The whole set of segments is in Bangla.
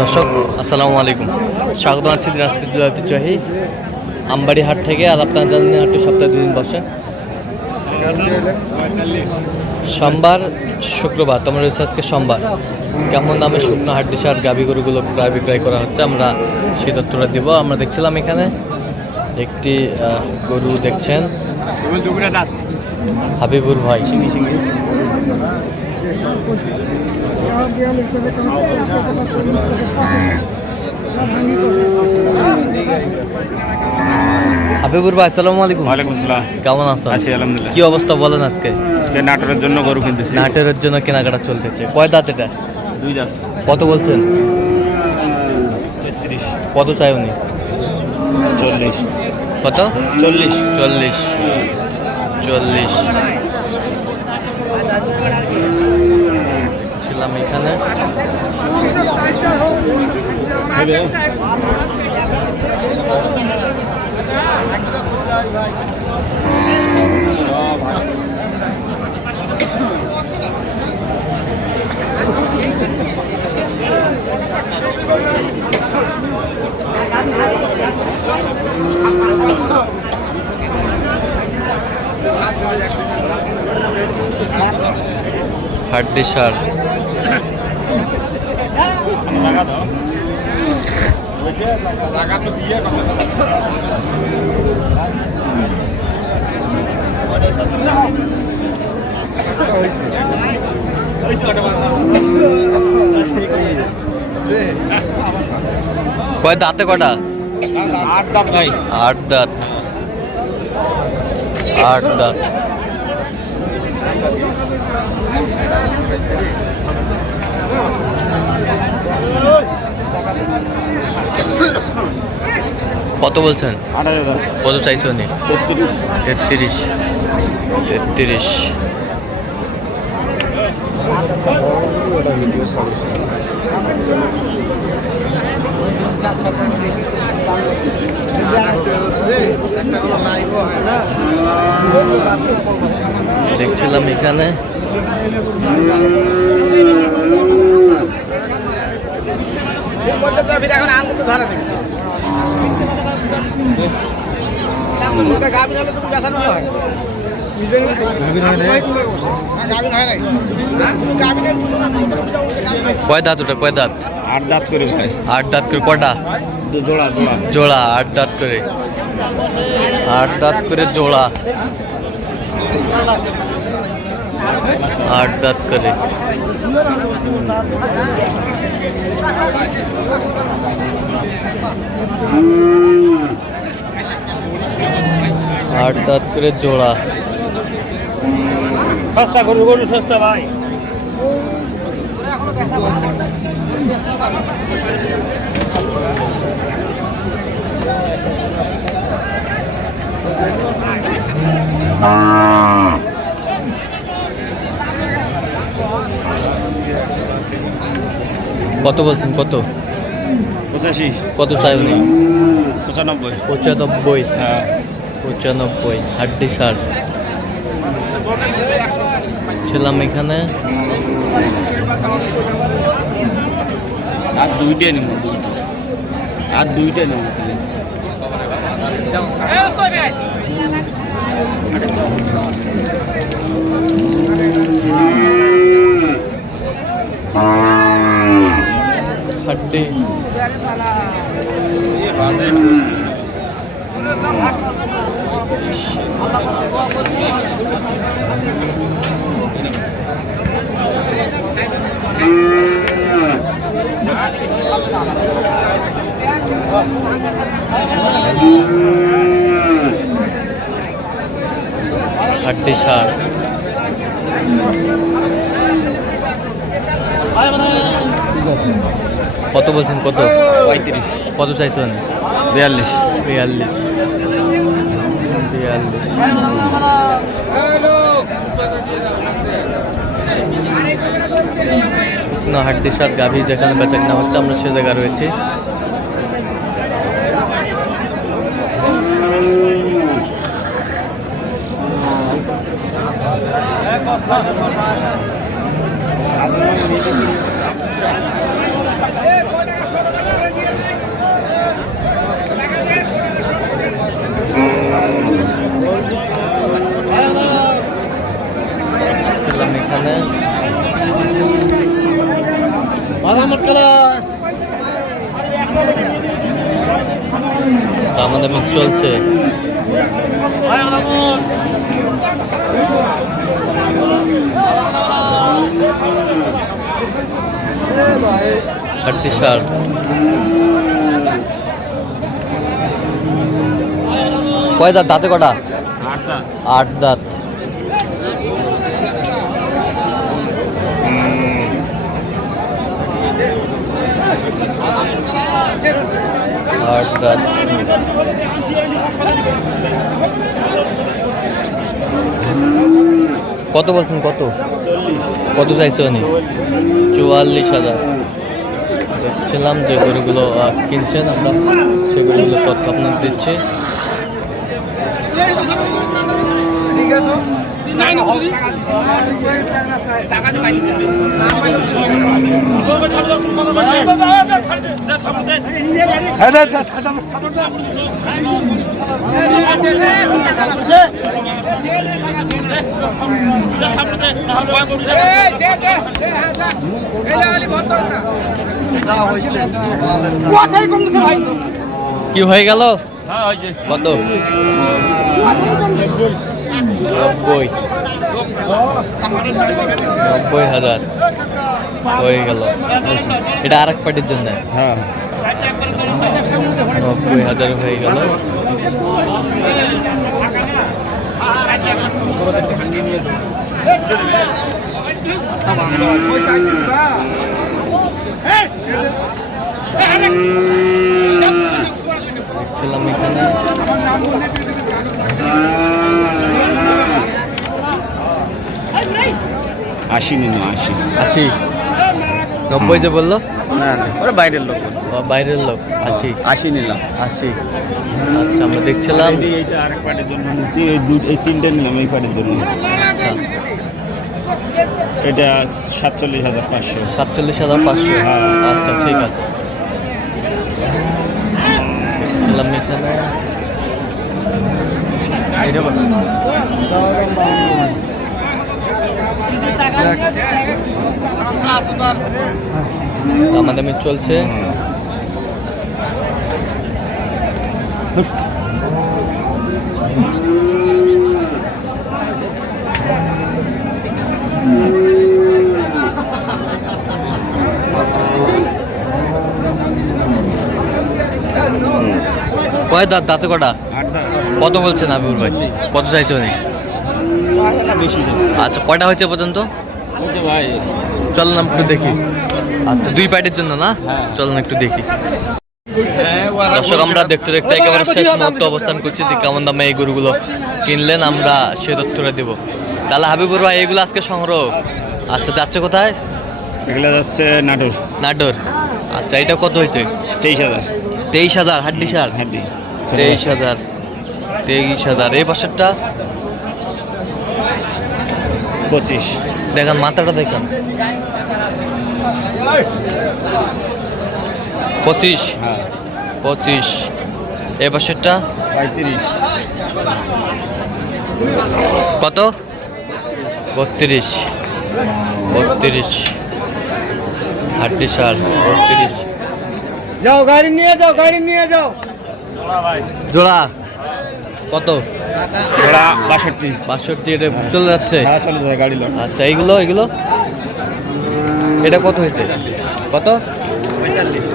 দর্শক আসসালামু আলাইকুম, স্বাগত আছি দিনাজপুর জেলা ঐতিহ্যবাহী আমবাড়ি হাট থেকে। আর আপনারা জানেন হাটটি সপ্তাহে 2 দিন বসে, সোমবার শুক্রবার। তোমরা রয়েছে আজকে সোমবার। কেমন দামে শুকনো হাড্ডি সার গাভী গরুগুলো প্রায় বিক্রয় করা হচ্ছে আমরা সেই তথ্যটা দিব। আমরা দেখছিলাম এখানে একটি গরু দেখছেন, হাবিবুর ভাই। হাবিবুর ভাই আসসালামু আলাইকুম। ওয়ালাইকুম সালাম। কেমন আছেন? আছি আলহামদুলিল্লাহ। কি অবস্থা বলেন আজকে? আজকে নাটোরের জন্য গরু কিনতেছি। নাটের জন্য কেনাকাটা চলতেছে। কয় দাঁত এটা? 2 দাঁত। কত বলছেন? 33। কত চাই উনি? 40। কত? 40 40 40 ছিলাম এখানে। হাড্ডি সার কয় দাঁতে কটা? 8 দাঁত ভাই। 8 দাঁত। 8 দাঁত। কত বলছেন? 8000। কত চাইছো নি? 33 33। দেখছিলাম এখানে কয় দাঁত ওটা? কয় দাঁত? 8 দাঁত করে ভাই। 8 দাঁত করে। কটা জোড়া জোড়া জোড়া? 8 দাঁত করে। 8 দাঁত করে জোড়া। 8 দাঁত করে। আট দাঁত করে জোড়া। সস্তা গরু, গরু সস্তা ভাই। কত বলছেন? কত? 85। কত চাই উনি? 95। 95। হ্যাঁ। 95 হাড্ডি সার ছিলাম এখানে। আর 2টা নিব। আর 2টা নিব। হাড্ডি হাড্ডি সার। কত বলছেন? কত? 35। কত চাইছেন? 42। 42 42। শুকনো হাড্ডি সার গাভী যেখানে বেচাকেনা হচ্ছে আমরা সে জায়গায় রয়েছে। আমাদের চলছে। হাড্ডি সার কয় দাঁত? দাঁতে কটা? 8 দাঁত। কত বলছেন? কত চাইছে উনি? 44,000। দেখছিলাম যে গরুগুলো কিনছেন, আমরা সেই গরুগুলো তথ্য আপনাদের দিচ্ছি। কি হয়ে গেল? কত? 90,000 হয়ে গেল। এটা আর এক পার্টির জন্য। হ্যাঁ 90,000 হয়ে গেল। দেখছিলাম এখানে আশি নিল 80। 90 যে বললো? না ওরা বাইরের লোক। বাইরের লোক। 80 নিলাম। 80। আচ্ছা, আমরা দেখছিলাম। এইটা আরেক পার্টির জন্য নিচ্ছি, এই তিনটে নিলাম এই পার্টির জন্য। আচ্ছা, এটা 47,500। 47,500। হ্যাঁ। আচ্ছা, ঠিক আছে। দেখছিলাম এখানে আমাদের চলছে। কয় দাঁত? দাঁতে কটা? কত বলছেন আবির ভাই? কত চাইছে উনি? আচ্ছা, কয়টা হয়েছে পর্যন্ত? ভাই চলেন একটু দেখি। আচ্ছা, 2 পার্টির জন্য না? চলেন একটু দেখি। দর্শক, আমরা দেখতে দেখতে একেবারে শেষ মুহূর্তে অবস্থান করছি। কেমন দামে এই গরুগুলো কিনলেন আমরা সে তথ্যটা দেবো। তাহলে হাবিবুর ভাই, এগুলো আজকে সংগ্রহ। আচ্ছা, যাচ্ছে কোথায়? এগুলো যাচ্ছে নাটোর। আচ্ছা, এটা কত হয়েছে? 23,000। 23,000 হাড্ডি সার। 23,000। এই বছরটা 25। দেখেন, মাথাটা দেখেন। 25। হ্যাঁ 25। এই বছরটা 35। কত? 32। হাড্ডি সার 32। যাও গাড়ি নিয়ে যাও। জোড়া কত? ওরা 62। 62। এটা চলে যাচ্ছে? হ্যাঁ চলে যায় গাড়ি লোক। আচ্ছা, এইগুলো এটা কত হয়েছে? কত?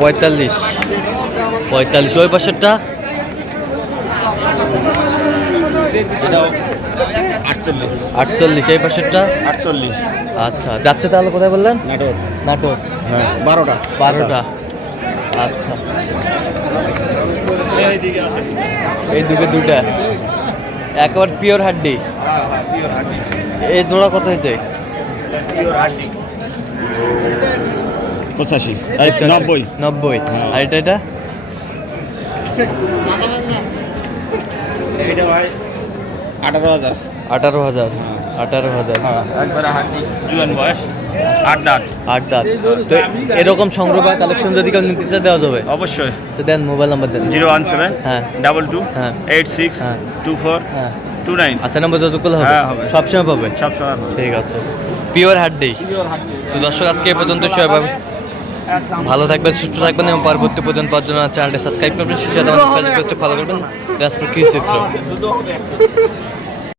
45। ওই পাশেরটা? এটাও 48। এই পাশেরটা? 48। আচ্ছা, যাচ্ছে তাহলে কোথায় বললেন? নাটোর। হ্যাঁ 12টা। আচ্ছা, এইদিকে আছে। এই দুটা একেবারে পিওর হাড্ডি। পিওর হাড্ডি। এই জোড়া কত হয়েছে? পিওর হাড্ডি 85। 90। আর এটা? এইটা ভাই 18,000। 18,000। একবারে হাড্ডি। জুয়ান বয়স। 8 দাঁত। তো এরকম সংগ্রহ বা কালেকশন যদি কেউ নিতে চায় দেওয়া যাবে? অবশ্যই। তো দেন, মোবাইল নাম্বার দেন। 017 হ্যাঁ 22 হ্যাঁ 86 হ্যাঁ 24 হ্যাঁ 29। আচ্ছা, নাম্বার যোগাযোগ করলে হ্যাঁ, হবে। সবসময় পাবে। সব সময় ঠিক আছে। পিওর হাড্ডি। তো দর্শক, আজকে এই পর্যন্ত সবাই ভালো থাকবেন, সুস্থ থাকবেন এবং পরবর্তী পর্যন্ত পাওয়ার জন্য চ্যানেলটি সাবস্ক্রাইব করবেন, সেই সাথে আমাদের ফেসবুক পেজটি ফলো করবেন। দিনাজপুর কৃষি চিত্র।